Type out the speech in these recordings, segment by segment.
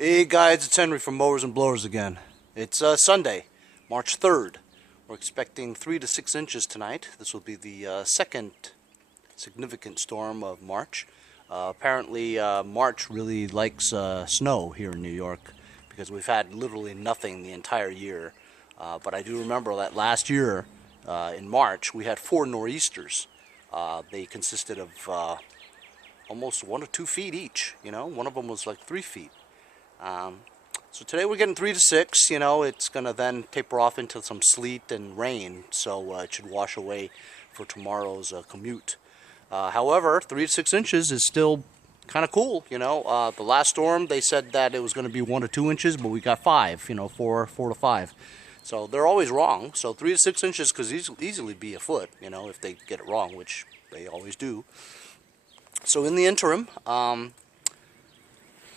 Hey guys, it's Henry from Mowers and Blowers again. It's Sunday, March 3rd. We're expecting 3 to 6 inches tonight. This will be the second significant storm of March. Apparently March really likes snow here in New York because we've had literally nothing the entire year. But I do remember that last year in March we had 4 nor'easters. They consisted of almost 1 to 2 feet each. You know, one of them was like 3 feet. So today we're getting 3 to 6. You know, it's gonna then taper off into some sleet and rain, so it should wash away for tomorrow's commute. However, 3 to 6 inches is still kind of cool. You know, the last storm they said that it was going to be 1 to 2 inches, but we got 5. You know, 4 to 5. So they're always wrong. So 3 to 6 inches could easily be a foot. You know, if they get it wrong, which they always do. So in the interim,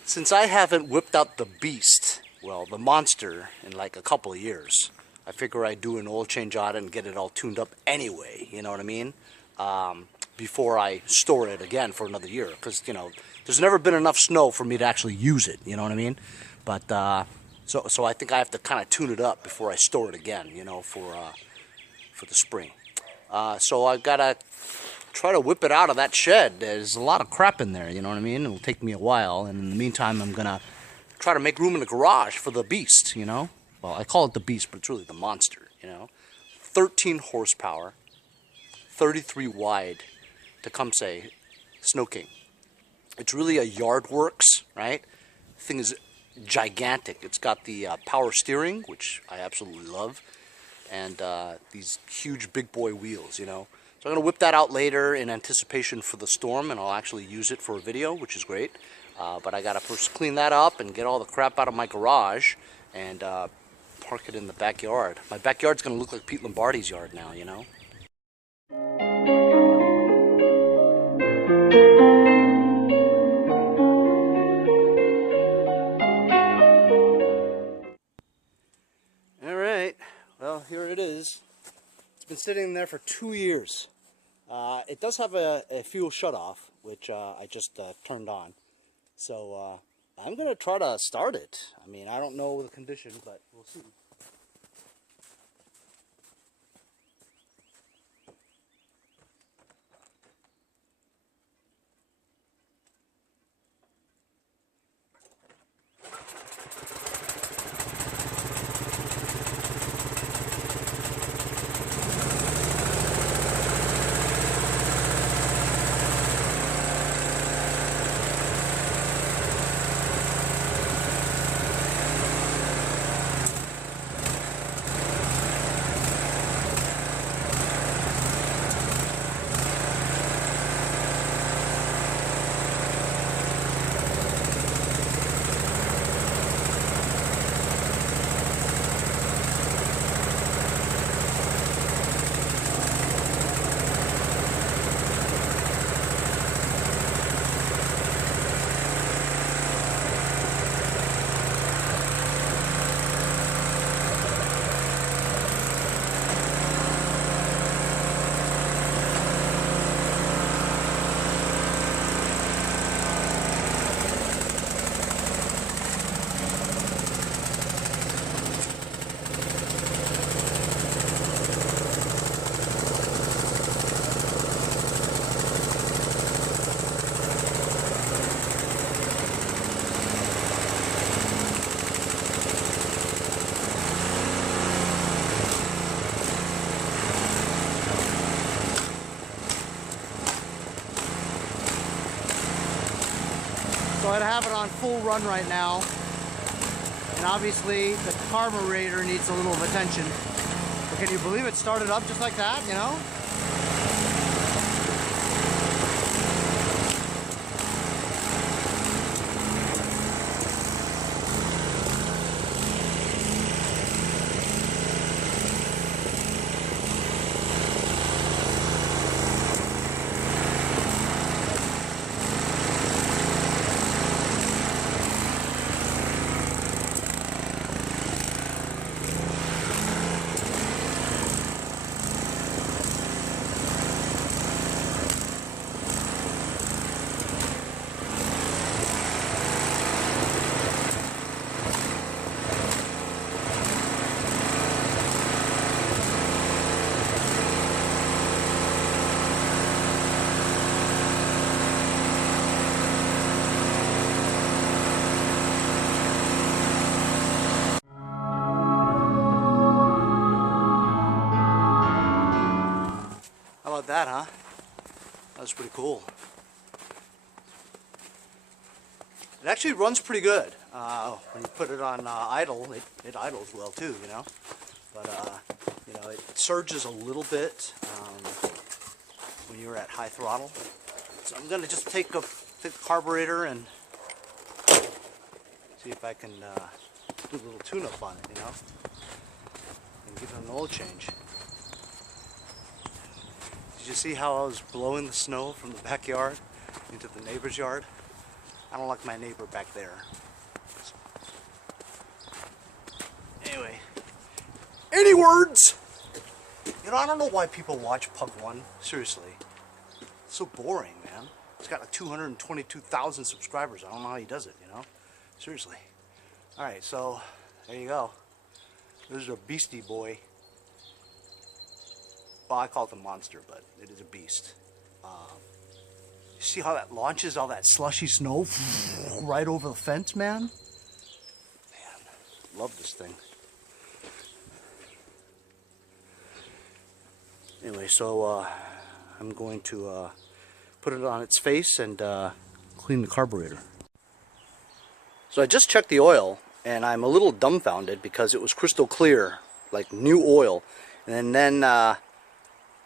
since I haven't whipped out the beast, well, the monster, in like a couple of years, I figure I'd do an oil change on it and get it all tuned up anyway, you know what I mean? Before I store it again for another year, because, you know, there's never been enough snow for me to actually use it, you know what I mean? But, so I think I have to kind of tune it up before I store it again, you know, for the spring. So I've got to try to whip it out of that shed. There's a lot of crap in there, you know what I mean? It'll take me a while, and in the meantime I'm gonna try to make room in the garage for the beast, you know? Well, I call it the beast, but it's really the monster, you know? 13 horsepower, 33 wide, Tecumseh Snow King. It's really a Yardworks, right? The thing is gigantic. It's got the power steering, which I absolutely love, and these huge big boy wheels, you know? So I'm going to whip that out later in anticipation for the storm, and I'll actually use it for a video, which is great. But I got to first clean that up and get all the crap out of my garage and park it in the backyard. My backyard's going to look like Pete Lombardi's yard now, you know? All right, well, here it is. It's been sitting there for 2 years. It does have a fuel shutoff, which I just turned on. So I'm going to try to start it. I mean, I don't know the condition, but we'll see. So I'd have it on full run right now, and obviously the carburetor needs a little of attention. But can you believe it started up just like that, you know? How about that, huh? That was pretty cool. It actually runs pretty good. When you put it on idle, it idles well too, you know. But you know, it surges a little bit when you're at high throttle. So I'm gonna just take the carburetor and see if I can do a little tune-up on it, you know, and give it an oil change. Did you see how I was blowing the snow from the backyard into the neighbor's yard? I don't like my neighbor back there. Anyway, any words? You know, I don't know why people watch Pug 1. Seriously. It's so boring, man. It's got like 222,000 subscribers. I don't know how he does it, you know? Seriously. Alright, so there you go. This is a beastie boy. Well, I call it the monster, but it is a beast. You see how that launches all that slushy snow right over the fence, man? Man, love this thing. Anyway, so I'm going to put it on its face and clean the carburetor. So I just checked the oil, and I'm a little dumbfounded because it was crystal clear, like new oil. And then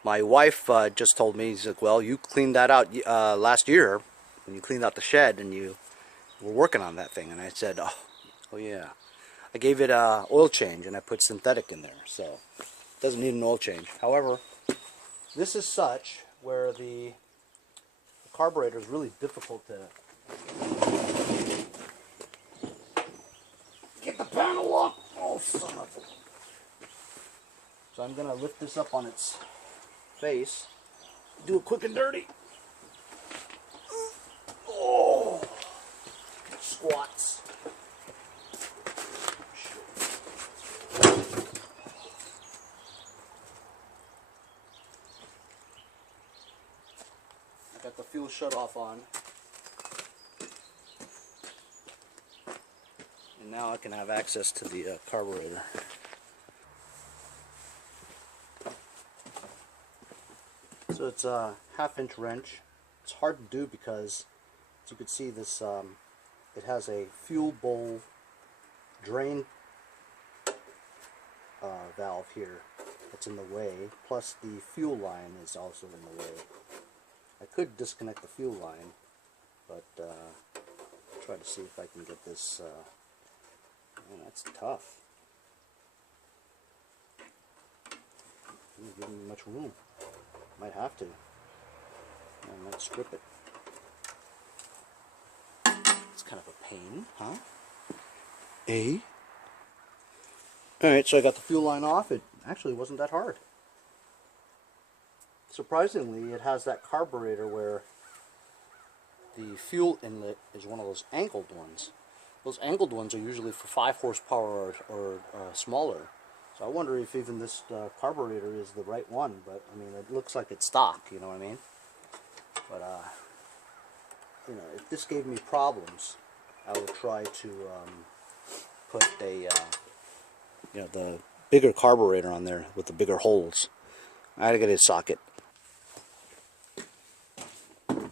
my wife just told me, she's like, well, you cleaned that out last year when you cleaned out the shed and you were working on that thing. And I said, oh yeah. I gave it an oil change and I put synthetic in there, so it doesn't need an oil change. However, this is such where the carburetor is really difficult to get the panel up. Oh, son of a... So I'm going to lift this up on its face, do it quick and dirty. Oh, squats. I got the fuel shut off on, and now I can have access to the carburetor. So it's a 1/2-inch wrench. It's hard to do because, as you can see, this it has a fuel bowl drain valve here that's in the way, plus the fuel line is also in the way. I could disconnect the fuel line, but try to see if I can get this. Man, that's tough. Doesn't give me much room. Might have to. I might strip it. It's kind of a pain, huh? Alright, so I got the fuel line off. It actually wasn't that hard. Surprisingly, it has that carburetor where the fuel inlet is one of those angled ones. Those angled ones are usually for 5 horsepower or smaller. So I wonder if even this carburetor is the right one, but I mean, it looks like it's stock, you know what I mean? But, you know, if this gave me problems, I would try to put a, you know, the bigger carburetor on there with the bigger holes. I gotta get a socket. A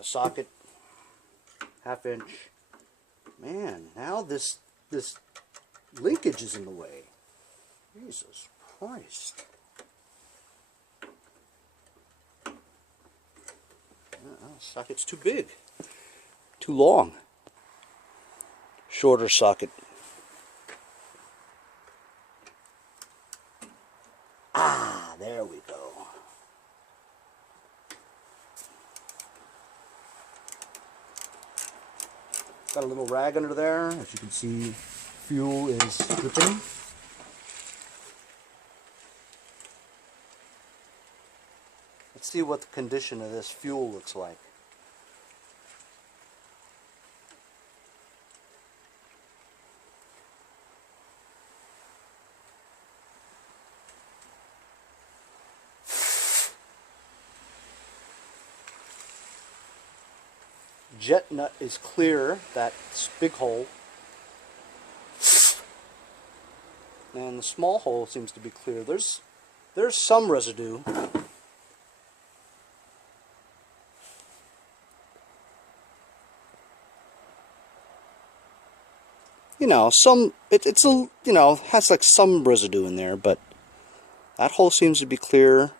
socket, 1/2 inch. Man, now this linkage is in the way. Jesus Christ. Socket's too big. Too long. Shorter socket. Ah, there we go. Got a little rag under there. As you can see, fuel is dripping. Let's see what the condition of this fuel looks like. Jet nut is clear, that big hole. And the small hole seems to be clear. There's some residue. you know, it's a, you know, has like some residue in there, but that hole seems to be clear.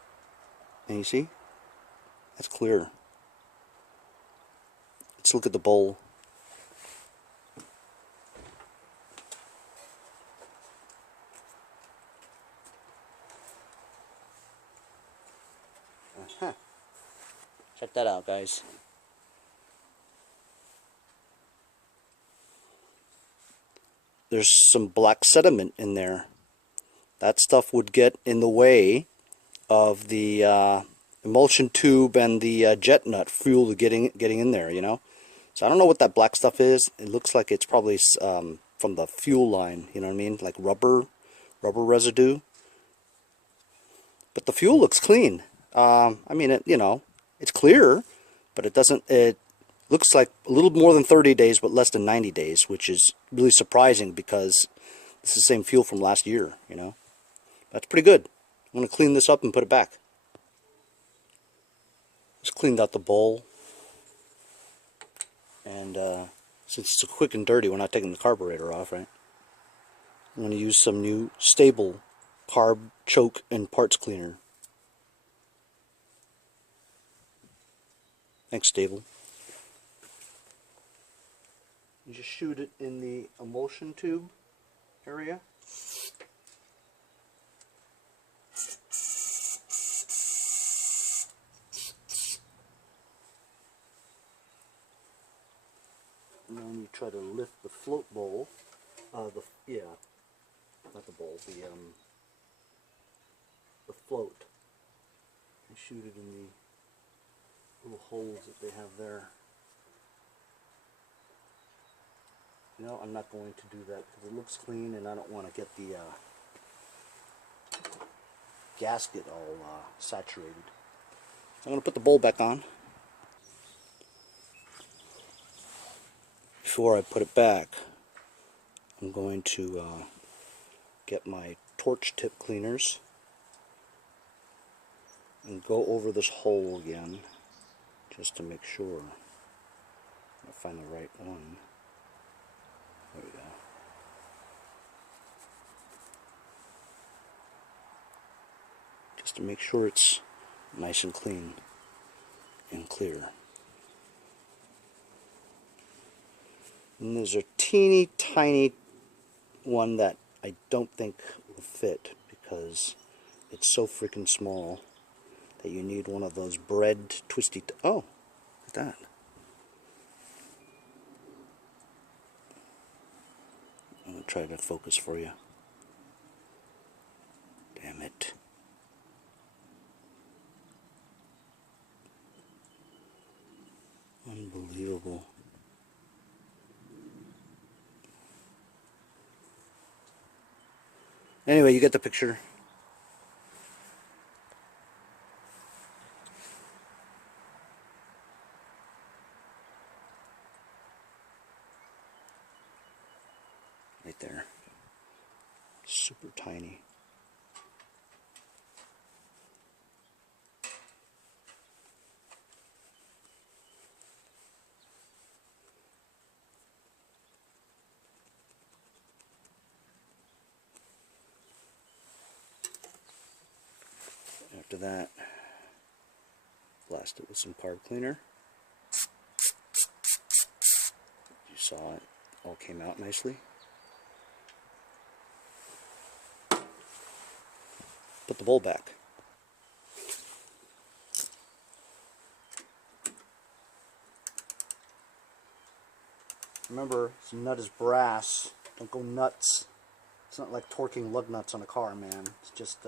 And you see, that's clear. Let's look at the bowl. Check that out, guys. There's some black sediment in there. That stuff would get in the way of the emulsion tube and the jet nut fuel getting in there, you know. So I don't know what that black stuff is. It looks like it's probably from the fuel line, you know what I mean, like rubber residue. But the fuel looks clean. I mean, you know, it's clear, but it doesn't. It looks like a little more than 30 days, but less than 90 days, which is really surprising because this is the same fuel from last year, you know. That's pretty good. I'm going to clean this up and put it back. Just cleaned out the bowl. And since it's quick and dirty, we're not taking the carburetor off, right? I'm going to use some new STA-BIL carb choke and parts cleaner. Thanks, STA-BIL. You just shoot it in the emulsion tube area. And then you try to lift the float bowl, not the bowl, the float, and shoot it in the little holes that they have there. You know, I'm not going to do that because it looks clean and I don't want to get the gasket all saturated. So I'm going to put the bowl back on. Before I put it back, I'm going to get my torch tip cleaners and go over this hole again just to make sure I find the right one. There we go. Just to make sure it's nice and clean and clear. And there's a teeny tiny one that I don't think will fit because it's so freaking small that you need one of those bread twisty. Oh, look at that. I'm going to try to focus for you. Damn it. Unbelievable. Anyway, you get the picture. Right there. Super tiny. After that, blast it with some carb cleaner. You saw it all came out nicely. Put the bowl back. Remember, this nut is brass. Don't go nuts. It's not like torquing lug nuts on a car, man. It's just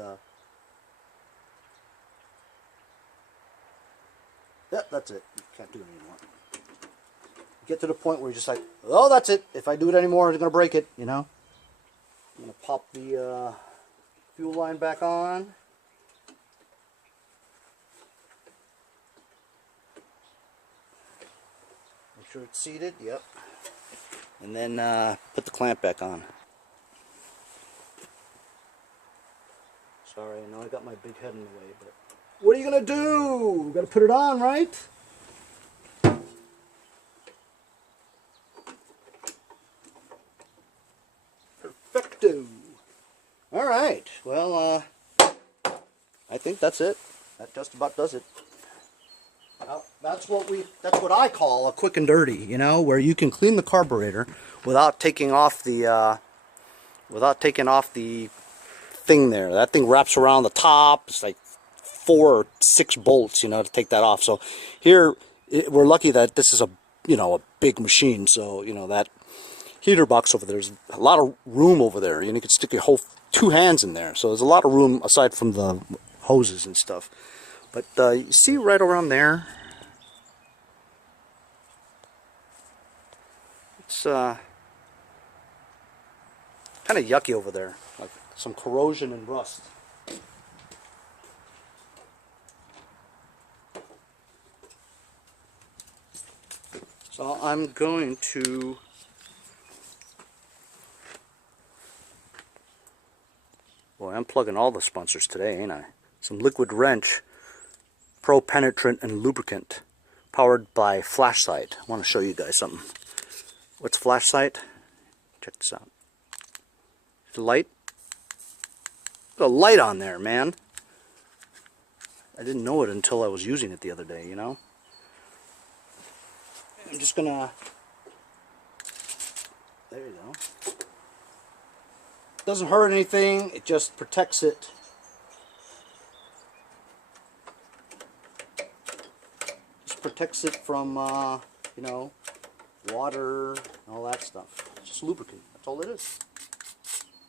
yeah, that's it. You can't do it anymore. You get to the point where you're just like, oh, that's it. If I do it anymore, it's going to break it, you know? I'm going to pop the fuel line back on. Make sure it's seated. Yep. And then put the clamp back on. Sorry, I know I got my big head in the way, but what are you going to do? We've got to put it on, right? that's it. That just about does it. That's what I call a quick and dirty, you know, where you can clean the carburetor without taking off the thing there. That thing wraps around the top. It's like 4 or 6 bolts, you know, to take that off. So here we're lucky that this is a big machine. So you know that heater box over there, there's a lot of room over there. You know, you can stick your whole 2 hands in there. So there's a lot of room aside from the hoses and stuff. But you see right around there, it's kind of yucky over there, like some corrosion and rust. So I'm going to I'm plugging all the sponsors today, ain't I? Some liquid wrench, pro penetrant and lubricant, powered by flashlight. I want to show you guys something. What's flashlight? Check this out. The light. There's a light on there, man. I didn't know it until I was using it the other day, you know. I'm just gonna. There you go. Doesn't hurt anything. It just protects it. Protects it from you know, water and all that stuff. It's just lubricant. That's all it is.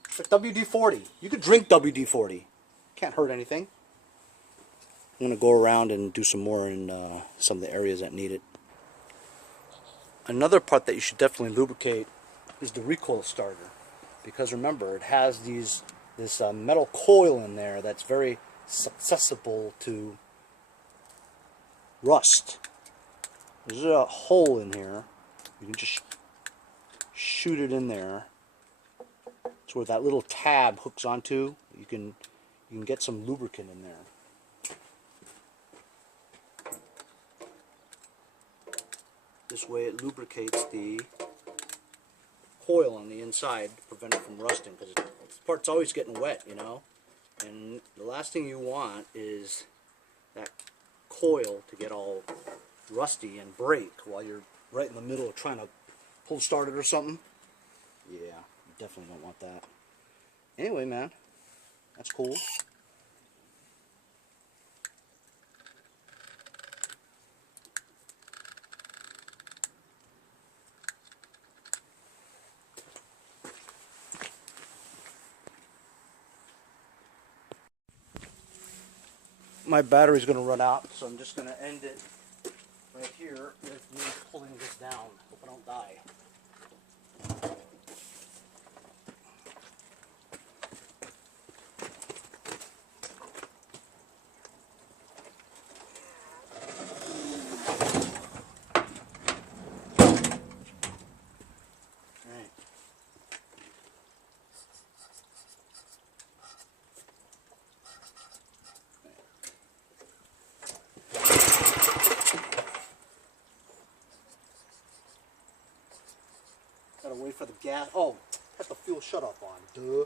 It's like WD-40. You could drink WD-40. Can't hurt anything. I'm gonna go around and do some more in some of the areas that need it. Another part that you should definitely lubricate is the recoil starter, because remember, it has this metal coil in there that's very susceptible to rust. There's a hole in here. You can just shoot it in there. It's where that little tab hooks onto. You can get some lubricant in there. This way it lubricates the coil on the inside to prevent it from rusting, because this part's always getting wet, you know. And the last thing you want is that coil to get all rusty and break while you're right in the middle of trying to pull start it or something. Yeah, you definitely don't want that. Anyway, man, that's cool. My battery's going to run out, so I'm just going to end it right here with me pulling this down. Hope I don't die. Gotta wait for the gas. Oh, has the fuel shut off on. Duh.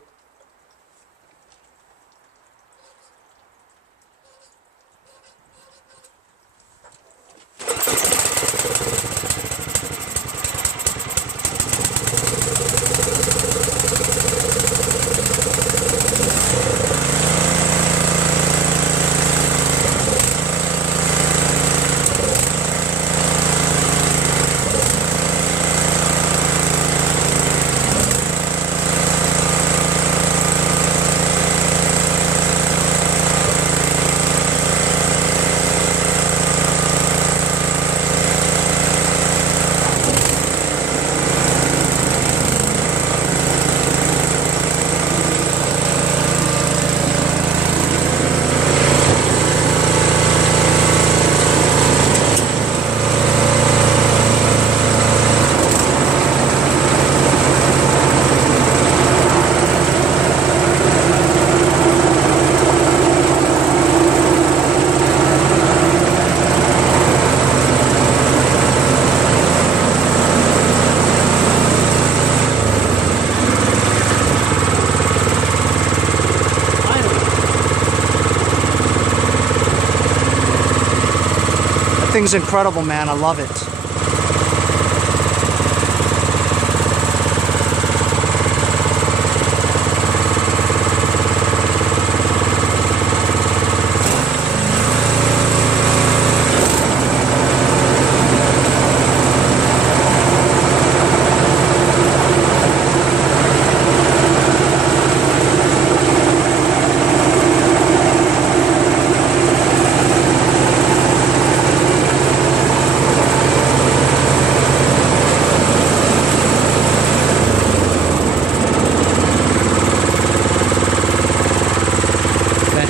thing's incredible, man. I love it.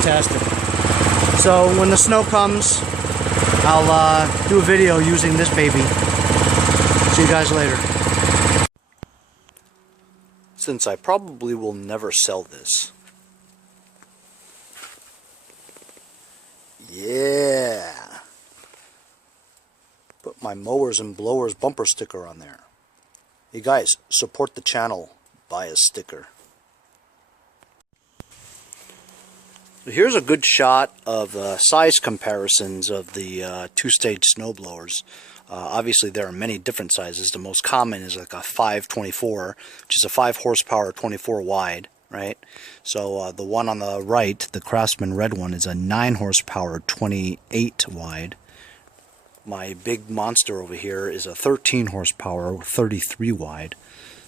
Fantastic. So when the snow comes, I'll do a video using this baby. See you guys later. Since I probably will never sell this. Yeah. Put my Mowers and Blowers bumper sticker on there. Hey guys, support the channel. Buy a sticker. Here's a good shot of size comparisons of the two-stage snowblowers. Obviously there are many different sizes. The most common is like a 524, which is a 5 horsepower 24 wide, right? So the one on the right, the Craftsman red one, is a 9 horsepower 28 wide. My big monster over here is a 13 horsepower 33 wide.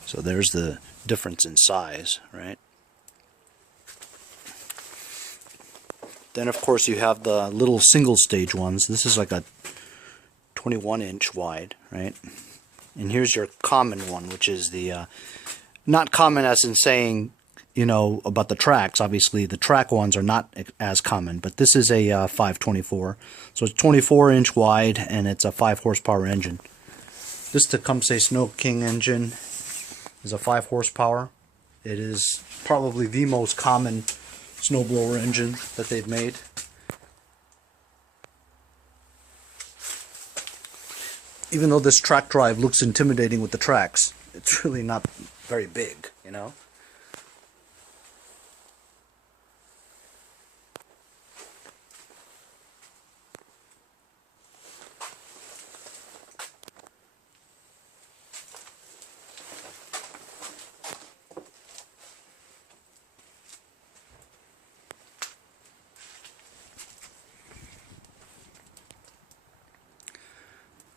So there's the difference in size, right? Then of course you have the little single stage ones. This is like a 21-inch wide, right? And here's your common one, which is the not common as in saying, you know, about the tracks. Obviously the track ones are not as common, but this is a 524. So it's 24-inch wide and it's a 5 horsepower engine. This Tecumseh Snow King engine is a 5 horsepower. It is probably the most common snowblower engine that they've made. Even though this track drive looks intimidating with the tracks, it's really not very big, you know?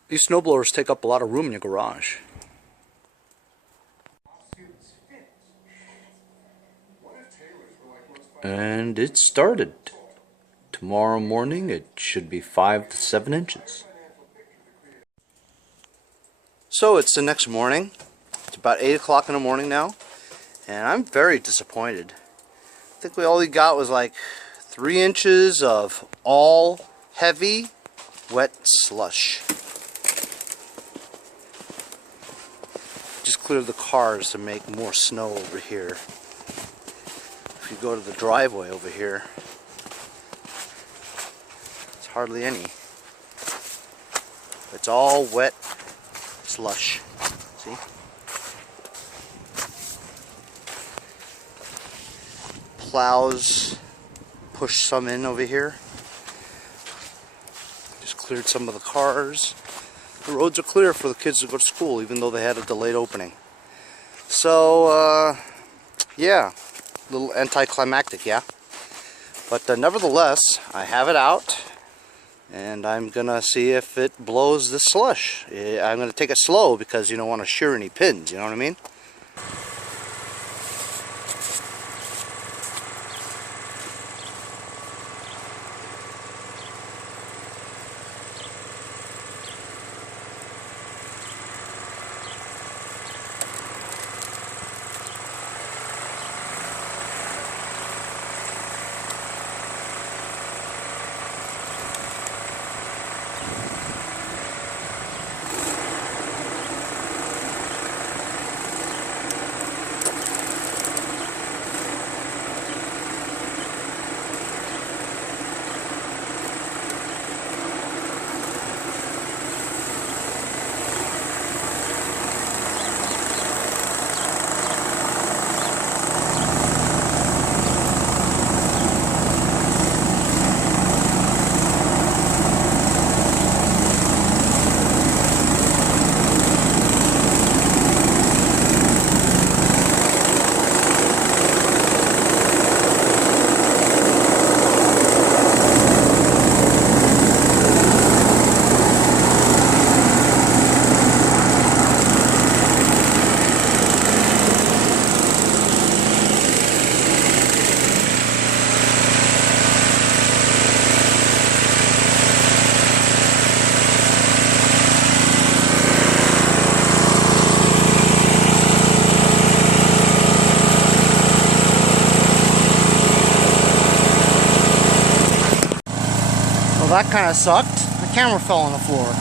These snowblowers take up a lot of room in your garage. And it started. Tomorrow morning it should be 5 to 7 inches. So it's the next morning. It's about 8 o'clock in the morning now. And I'm very disappointed. I think all we got was like 3 inches of all heavy, wet slush. Just cleared the cars to make more snow over here. If you go to the driveway over here, it's hardly any. It's all wet slush. See? Plows pushed some in over here. Just cleared some of the cars. The roads are clear for the kids to go to school, even though they had a delayed opening. So, yeah, a little anticlimactic, yeah? But nevertheless, I have it out, and I'm going to see if it blows this slush. I'm going to take it slow because you don't want to shear any pins, you know what I mean? that kind of sucked. The camera fell on the floor.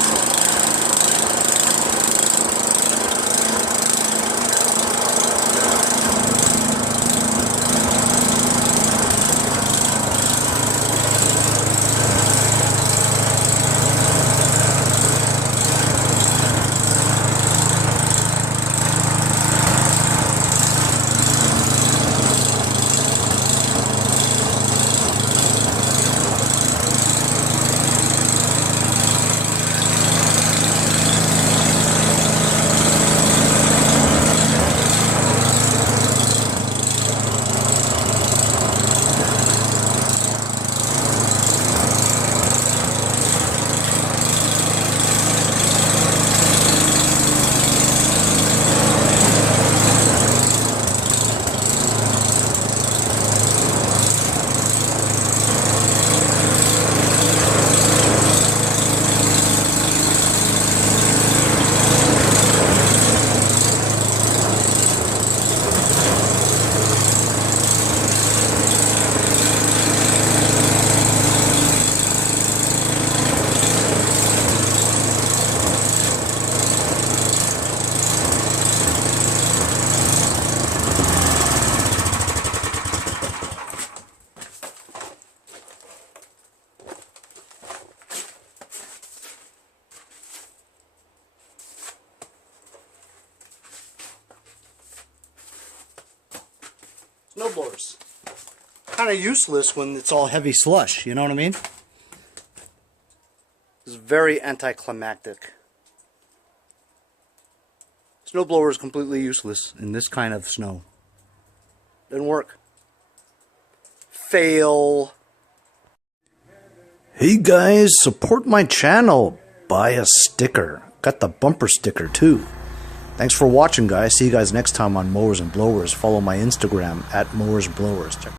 this one. Snowblowers. Kind of useless when it's all heavy slush, you know what I mean? It's very anticlimactic. Snowblower is completely useless in this kind of snow. Didn't work. Fail. Hey guys, support my channel. Buy a sticker. Got the bumper sticker too. Thanks for watching, guys. See you guys next time on Mowers and Blowers. Follow my Instagram at Mowers and Blowers. Check